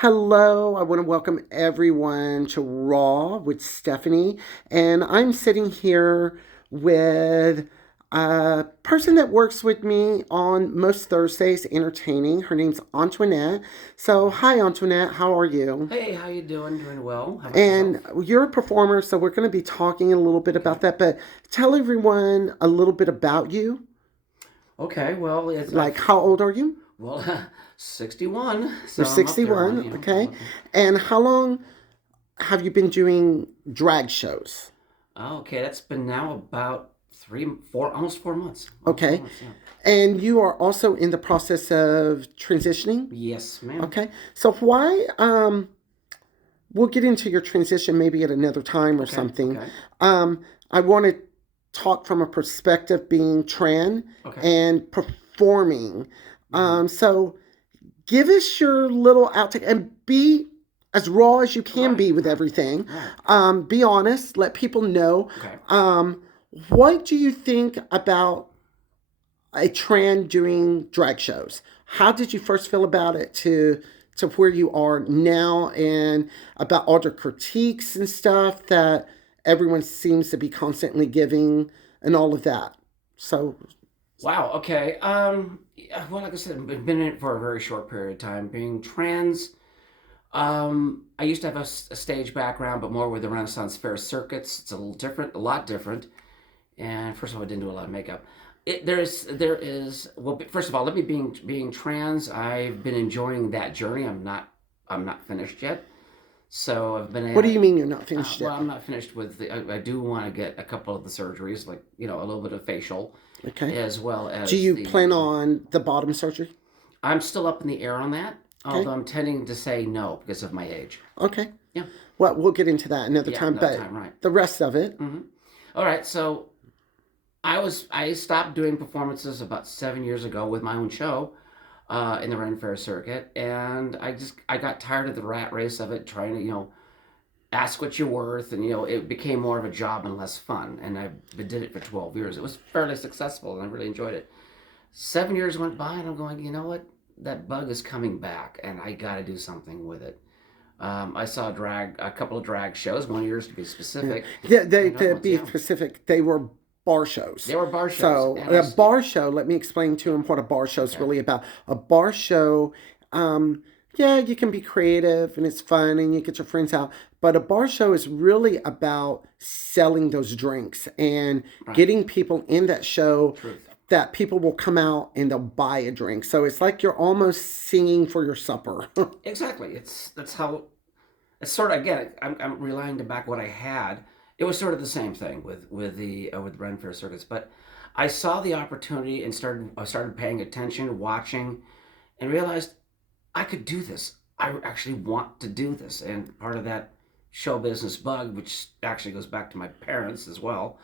Hello, I want to welcome everyone to Raw with Stephanie. And I'm sitting here with a person that works with me on most Thursdays entertaining. Her name's Antoinette. So, Mhm. hi, Antoinette, how are you? Hey, how you doing? Doing well. How about And yourself? you're a performer, so we're going to be talking a little bit Okay. about that. But tell everyone a little bit about you. Okay. Well, it's Like, I've how old are you? well, 61, You're so I'm up there on 61, I'm okay? up there. And how long have you been doing drag shows? Okay, that's been now about 3, 4, almost 4 months. Almost four Okay. months. Yeah. And you are also in the process of transitioning. Yes, ma'am. Okay. So why we'll get into your transition maybe at another time or Okay. something. Okay. I want to talk from a perspective being trans Okay. and performing. Mm-hmm. So give us your little outtake and be as raw as you can Right. be with Right. everything. Right. Be honest, let people know. Okay. Um, what do you think about a trend doing drag shows? How did you first feel about it to where you are now and about all the critiques and stuff that everyone seems to be constantly giving and all of that? So, Wow. Okay. Yeah, well, like I said, I've been in it for a very short period of time. Being trans, I used to have a stage background, but more with the Renaissance Fair circuits. It's a little different, a lot different. And first of all, I didn't do a lot of makeup. There is well. First of all, let me being trans. I've been enjoying that journey. I'm not finished yet. So I've been what do you at. mean you're not finished Well, yet? I'm not finished with I do want to get a couple of the surgeries, like a little bit of facial, Okay. as well Do as you the plan laser. on the bottom surgery? I'm still up in the air on that, Okay. although I'm tending to say no because of my age. Okay. Yeah, Well, we'll get into that another yeah, time, another but time, right? the rest of it. Mm-hmm. All right, so I stopped doing performances about 7 years ago with my own show in the Ren Fair circuit, and I got tired of the rat race of it, trying to ask what you're worth, and it became more of a job and less fun. And I did it for 12 years. It was fairly successful, and I really enjoyed it. 7 years went by, and I'm going, you know what? That bug is coming back, and I got to do something with it. I saw a couple of drag shows, one years to be Yeah, specific, yeah. They, and other to ones, be yeah. specific, they were bar shows. They were bar shows, So and a bar show. Let me explain to yeah, him what a bar show is okay, really about. A bar show. Um, yeah, you can be creative and it's fun and you get your friends out. But a bar show is really about selling those drinks and right, getting people in that show truth, that people will come out and they'll buy a drink. So it's like you're almost singing for your supper. exactly. That's how it's sort of again. I'm relying back what I had. It was sort of the same thing with Ren Fair circuits, but I saw the opportunity and started paying attention, watching, and realized I could do this. I actually want to do this, and part of that show business bug, which actually goes back to my parents as well.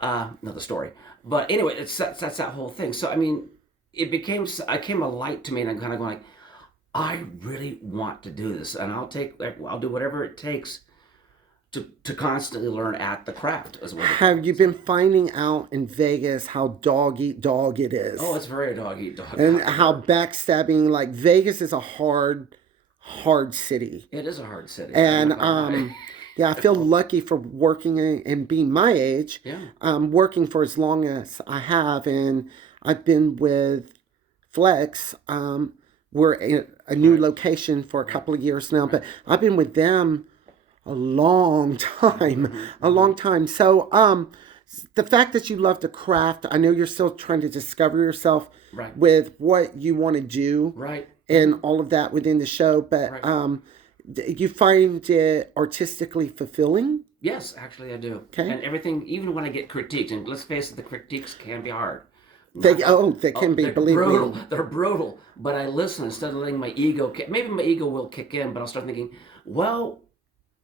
Another story, but anyway, that's that whole thing. So I mean, it came a light to me, and I'm kind of going like, I really want to do this, and I'll do whatever it takes to constantly learn at the craft, is what they call Have it. you So, been finding out in Vegas how dog eat dog it oh, is? it's very dog eat dog And out how there. backstabbing, like Vegas is a hard city. It is a hard city. I'm And not gonna lie. yeah, I feel lucky for working and being my age, Yeah. working for as long as I have. And I've been with Flex. We're in a new Right. location for a Right. couple of years now, Right. but I've been with them a long Mm-hmm. time, Mm-hmm. a Mm-hmm. long time. So, the fact that you love to craft, I know you're still trying to discover yourself Right. with what you want to do Right. and Mm-hmm. all of that within the show, but Right. you find it artistically fulfilling. Yes, actually, I do. Okay, And everything, even when I get critiqued, and let's face it, the critiques can be hard. they Not all. oh they Oh, can be, they're believe brutal. me. They're brutal. But I listen instead of letting my ego kick. Maybe my ego will kick in, but I'll start thinking, well,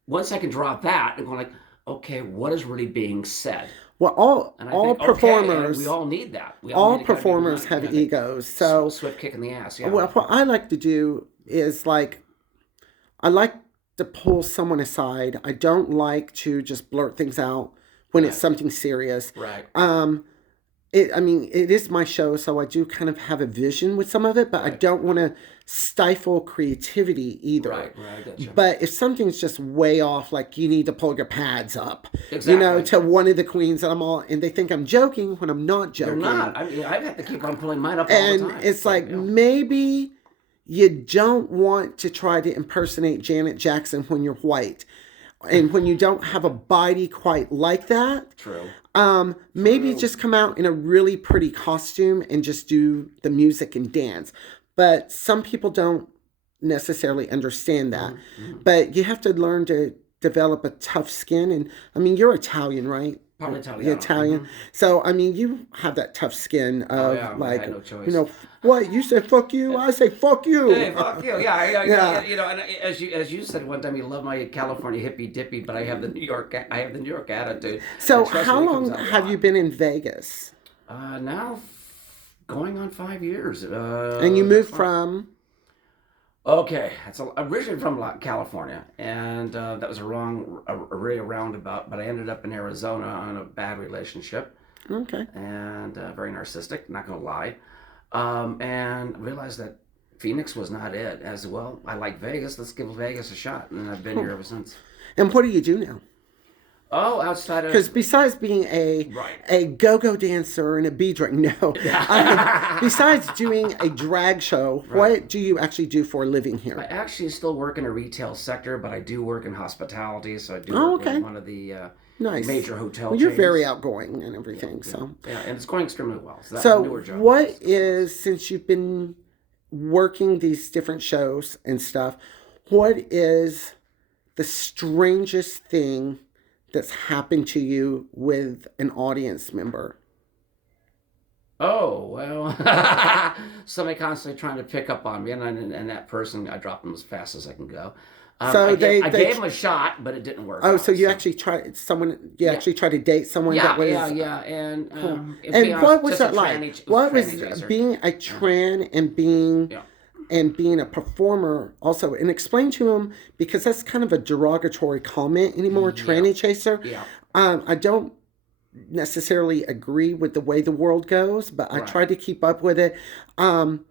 once I can drop that and go like, okay, what is really being said? Well, all And I all think, okay, and we performers all need that. We all all need to kind of be performers reminded, have that egos. So, swift kick in the ass. Yeah. what I like to do is like I like to pull someone aside. I don't like to just blurt things out when it's Right. something serious. Right. Um, I mean, it is my show, so I do kind of have a vision with some of it, but I Right. don't want to stifle creativity either. Right. Right. I get you. But if something's just way off, like you need to pull your pads up, Exactly. to one of the queens, and I'm all, and they think I'm joking when I'm not You're joking. not. I mean, I've had to keep on pulling mine up all the And time. it's So like yeah. maybe you don't want to try to impersonate Janet Jackson when you're white. And when you don't have a body quite like that, True. maybe True. just come out in a really pretty costume and just do the music and dance. But some people don't necessarily understand that. Mm-hmm. But you have to learn to develop a tough skin. And I mean, you're Italian, right? Parlo You're Italiano. Italian. So, I mean, you have that tough skin Oh of yeah. I like, had no choice. what? You say fuck you, I say fuck Hey, you. fuck you. Yeah, Yeah. and as you said one time, you love my California hippie dippy, but I have the New York attitude, So, and trust how me, it comes long out a have you lot. been in Vegas? Now, going on 5 years. And you Next moved month. from, Okay, originally from California, and that was a really roundabout. But I ended up in Arizona on a bad relationship, okay. and very narcissistic. Not gonna lie, and realized that Phoenix was not it. As well, I like Vegas. Let's give Vegas a shot, and I've been here ever since. And what do you do now? Oh, outside Because of besides being a right. go-go dancer and a bee drink, no. Besides doing a drag show, Right. what do you actually do for a living I here? actually still work in a retail sector, but I do work in hospitality, so I do Oh, work with okay. one of the Nice. major hotel Well, you're very chains. outgoing and Yeah, everything. yeah, So, yeah, and it's going extremely well. So that's a so newer job, but what it's going well. is, since you've been working these different shows and stuff, what is the strangest thing that's happened to you with an audience member? Oh well, somebody constantly trying to pick up on me, and that person, I drop them as fast as I can go. So I they gave him a shot, but it didn't work Oh, so out. you So actually you yeah, actually tried to date someone that yeah, was yeah, and cool. to be And honest, what was just a that like? What was tranny chaser. being a Yeah, tran yeah, and being a performer also? And explain to him, because that's kind of a derogatory comment anymore, yeah, tranny chaser. yeah. I don't necessarily agree with the way the world goes, but I Right. try to keep up with it. Um,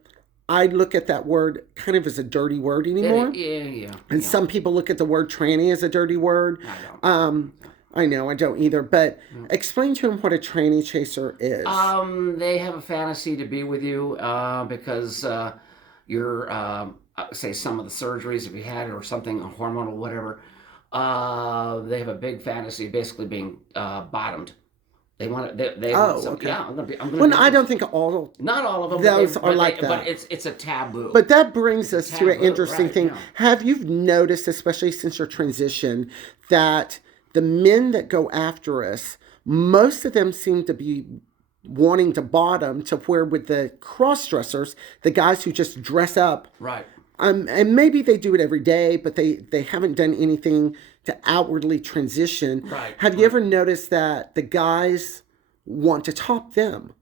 I look at that word kind of as a dirty word anymore. Yeah, yeah, And yeah. some people look at the word tranny as a dirty word. I don't. Um, I know, I don't either. But explain to him what a tranny chaser is. They have a fantasy to be with you because you're, say, some of the surgeries if you had it or something, hormonal, whatever. They have a big fantasy, basically being bottomed. They want to. They want Oh, some. okay. Yeah, I'm gonna be. I'm gonna Well, be I don't honest. think all Not all of them, those are like but that. it's a taboo. But that brings It's a us to an taboo, interesting right? thing. Yeah. Have you noticed, especially since your transition, that the men that go after us, most of them seem to be wanting to bottom to where with the cross dressers, the guys who just dress up, Right. and maybe they do it every day, but they haven't done anything to outwardly transition. Right. Have you Right. ever noticed that the guys want to top them?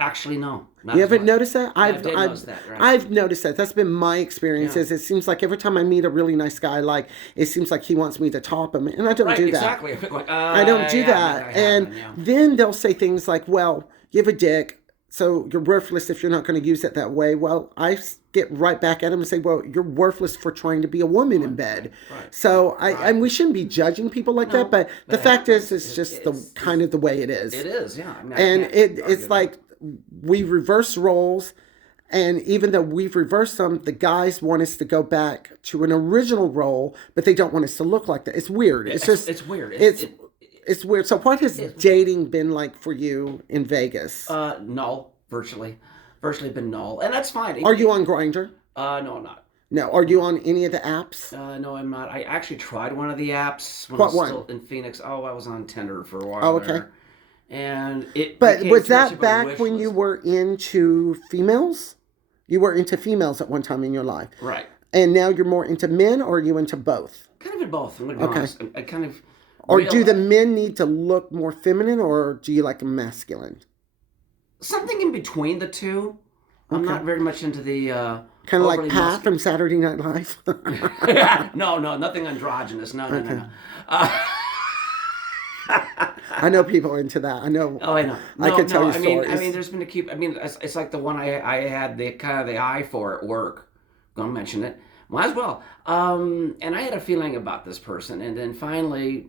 Actually, no, not You as haven't much. noticed that? I did notice that, right? I've noticed that. That's been my Yeah. experiences. It seems like every time I meet a really nice guy, like it seems like he wants me to top him, and I don't Right. do that. Exactly. Like, I don't do yeah, that that. I And happen. Yeah. then they'll say things like, "Well, you have a dick, so you're worthless if you're not going to use it that way." Well, get right back at him and say, "Well, you're worthless for trying to be a woman in bed." Right. So Right. and we shouldn't be judging people like that, No, but but the it fact is, happens. it's just the kind of the way it is. It is. Yeah. I mean, I And can't argue it's that. like we reverse roles, and even though we've reversed them, the guys want us to go back to an original role, but they don't want us to look like that. It's weird. It's just It's weird. it's it's weird. So what has It's dating been like for you in Vegas? null, virtually been null, and that's fine. Are you on Grinder? No, I'm not. No. Are you on any of the apps? No, I'm not. I actually tried one of the apps when I What was one? still in Phoenix. Oh, I was on Tinder for a Oh, while okay. there, and it But became was too much that of a back wish when you list. were into females? You were into females at one time in your life, Right. and now you're more into men, or are you into both? Kind of in both. I'm gonna be Okay. honest. I kind of Or do the realized men need to look more feminine, or do you like them masculine? something in between the two. I'm Okay. not very much into the Kind of like overly Pat muscular. from Saturday Night Live. No, nothing androgynous. No, no, no, Okay. no. Uh, I know people are into that. I know. Oh, I know. I No, could tell no. you I mean, stories. there's been a keep. I mean, it's like the one I had the kind of the eye for at work. Gonna mention it. Might as well. And I had a feeling about this person, and then finally,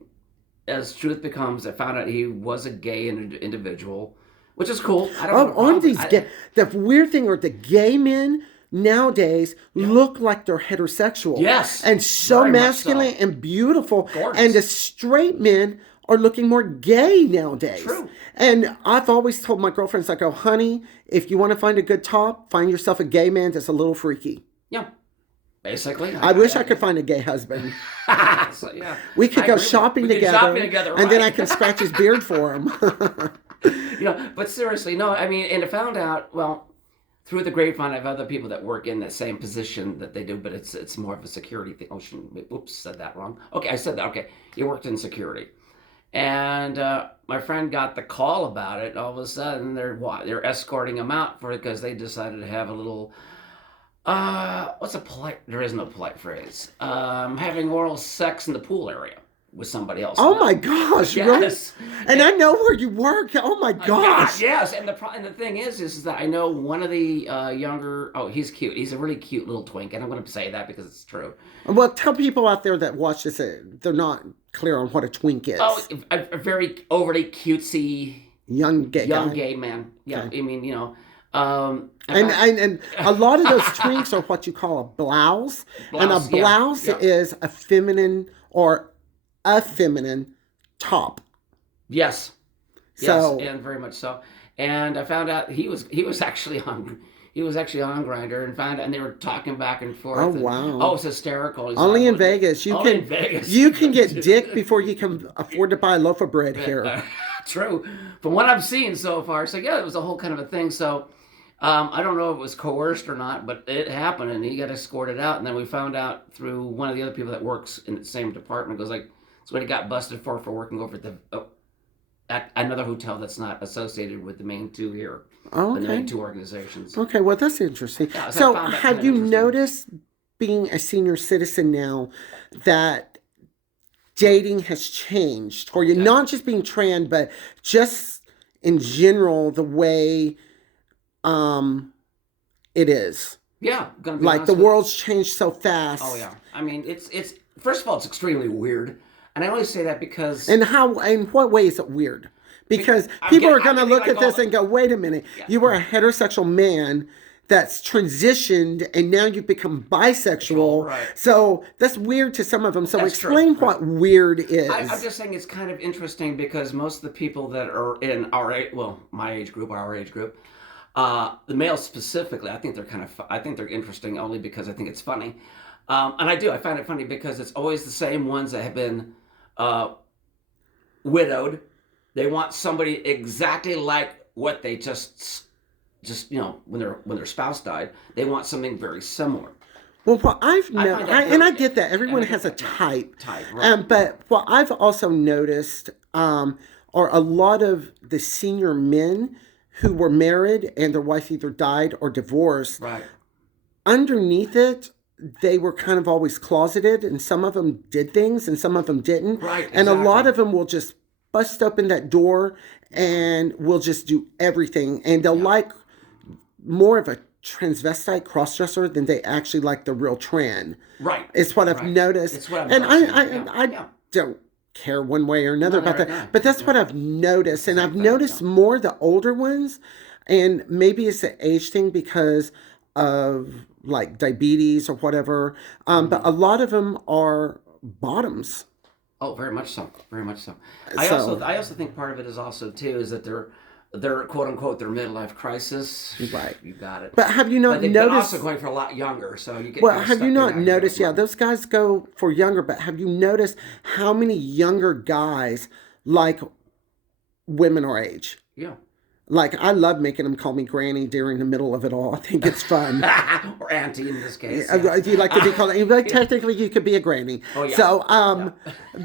as truth becomes, I found out he was a gay individual, which is cool. I don't have Oh, a on problem. these gay, the weird thing are the gay men nowadays Yeah. look like they're heterosexual Yes, and so very much masculine so. and beautiful, and the Gorgeous. straight men are looking more gay nowadays. True. And I've always told my girlfriends, I go, honey, if you want to find a good top, find yourself a gay man that's a little freaky. Yeah. Basically, I wish I could find a gay husband. so yeah, We could I go agree with you. shopping We could shopping together, together, and then I right? can scratch his beard for him. But seriously, no. I mean, and I found out through the grapevine. I have other people that work in the same position that they do, but it's more of a security thing. Oh, oops, said that wrong. Okay, I said that. Okay, he worked in security, and my friend got the call about it. All of a sudden, they're escorting him out for it because they decided to have a little. What's a polite? There is no polite phrase. Having oral sex in the pool area with somebody else. Oh my gosh, really? Yes. And I know where you work. Oh my God, gosh. yes. And the thing is that I know one of the younger. Oh, he's cute. He's a really cute little twink, and I'm going to say that because it's true. Well, tell people out there that watch this that they're not clear on what a twink Oh, is. a very overly cutesy Young gay young guy. gay man. Yeah, Okay. I mean, in And, fact, and and a lot of those twinks are what you call a blouse, and a blouse. Yeah, blouse yeah. is a feminine or a feminine top. Yes, yes, So, and very much so. And I found out he was actually on Grinder and found out, and they were talking back and oh forth, and wow. it's hysterical. He's Only like, in Vegas only in Vegas. you can get dick before you can afford to buy a loaf of bread here. True, from what I've seen so far. So yeah, it was a whole kind of a thing. So I don't know if it was coerced or not, but it happened, and he got escorted out. And then we found out through one of the other people that works in the same department. Goes like, it's what he got busted for working over at another hotel that's not associated with the main two here, Oh, the main okay. two organizations. Okay, well that's interesting. Yeah, so I So, found that kind have of you interesting. noticed being a senior citizen now that dating has changed for you? Okay. Not just being trans, but just in general, the way um it is. Yeah, I'm gonna be Like the honest with you. world's changed so Oh fast. yeah, I mean it's first of all it's extremely weird, and I only say that because And how, in what way is it weird? Because people are I'm going to getting look like at all this the and go, wait a minute, yeah. you were a heterosexual man that's transitioned and now you've become bisexual. Right. So that's weird to some of them. So That's true. explain Right. what weird I'm is. just saying it's kind of interesting because most of the people that are in our age, well, my age group, our age group, the males specifically, I think they're interesting only because I think it's funny, and I find it funny because it's always the same ones that have been uh, widowed. They want somebody exactly like what they just when their spouse died, they want something very similar. Well, what I've I noticed, find that and very I get that and everyone I get has a that, yeah. type, Type, right? but what I've also noticed are a lot of the senior men who were married and their wife either died or divorced. Right. Underneath it, they were kind of always closeted, and some of them did things and some of them didn't. Right. And a lot Exactly. of them will just bust open that door and will just do everything. And they'll Yeah. like more of a transvestite crossdresser than they actually like the real trans. Right. It's what I've Right. noticed. It's what I'm And noticing. I Yeah. don't care one way or another No, about there, that. yeah. But that's Yeah. what I've noticed. And Same I've thing. noticed Yeah. more the older ones. And maybe it's an age thing because of like diabetes or whatever. But a lot of them are bottoms. Oh, very much so. Very much so. So, I also think part of it is also too is that they're quote unquote their midlife crisis. right. You got it. But have you But not they've been noticed? also going for a lot younger, so you get Well, kind of have stuck you in not that noticed? Yeah, category. those guys go for younger, but have you noticed how many younger guys like women our age? Yeah. Like, I love making them call me Granny during the middle of it all. I think it's fun. Or auntie in this case. Yeah. Do you like to be called? But technically, you could be a granny. Oh yeah. So, Yeah.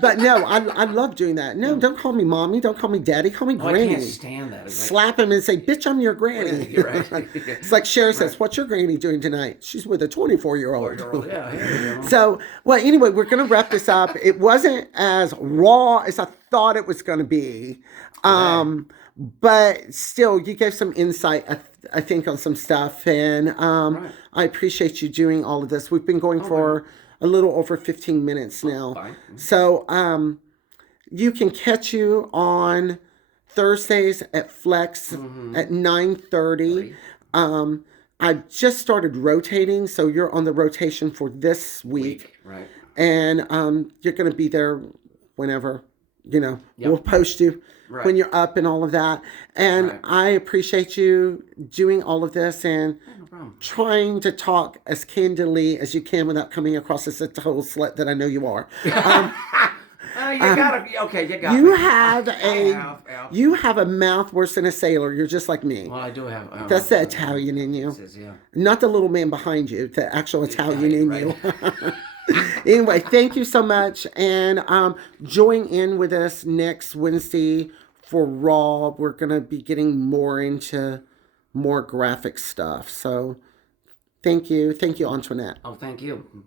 but no, I love doing that. No, Mm. don't call me mommy. Don't call me daddy. Call me Oh, I can't granny. stand that. It's like, Slap him and say, "Bitch, I'm your granny." you're right. It's like Cher Right. says, "What's your granny doing tonight?" She's with a 24-year-old. 4-year-old. Yeah. Hey, you know. So, well, anyway, we're going to wrap this up. It wasn't as raw as I thought it was going to be. Okay. But still, you gave some insight, I think, on some stuff. And Right. I appreciate you doing all of this. We've been going Oh, right. for a little over 15 minutes Oh, now. fine. So you can catch you on Thursdays at Flex Mm-hmm. at 9:30. 30 I just started rotating, so you're on the rotation for this week. week. Right. And you're going to be there whenever, we'll Yep. post you when Right. you're up and all of that. And Right. I appreciate you doing all of this and Yeah, no problem. trying to talk as candidly as you can without coming across as a total slut that I know you are. Um, You gotta be okay. You got you me. have I a have. Yeah. you have a mouth worse than a sailor. You're just like me. Well, I do have. That's the Italian in you. This is, yeah. Not the little man behind you, the actual Italian in Right. you. Anyway, thank you so much. And join in with us next Wednesday for Raw. We're going to be getting more into more graphic stuff. So thank you. Thank you, Antoinette. Oh, thank you.